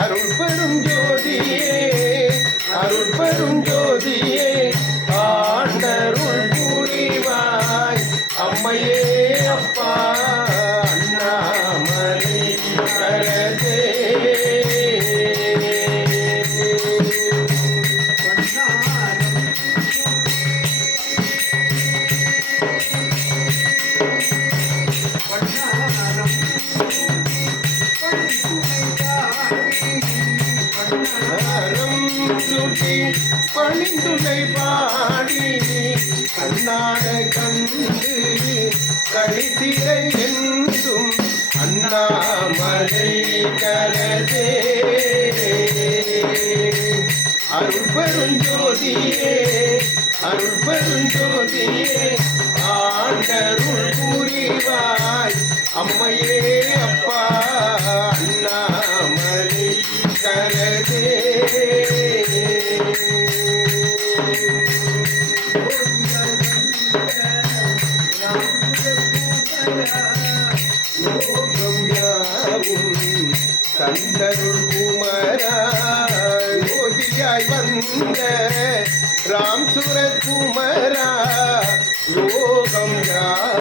அருள் பெரும் ஜோதியே அருள் பெரும் ஜோதியே ஆண்டருள் புரிவாய் அம்மையே அப்பா. பண்ணாரம் சுட்டி பணிந்துனை பாடி கண்ணாட கண்டு கழித்திரை என்றும் அண்ணாமலை கரசே அருள் பெருஞ்சோதியே அருள் பெருஞ்சோதியே ஆண்டருள் புரிவாய். அம்மையே ലോകം യാവും തന്തരുൾ കുമരായി വന്ന. രാം സുരകുമരാ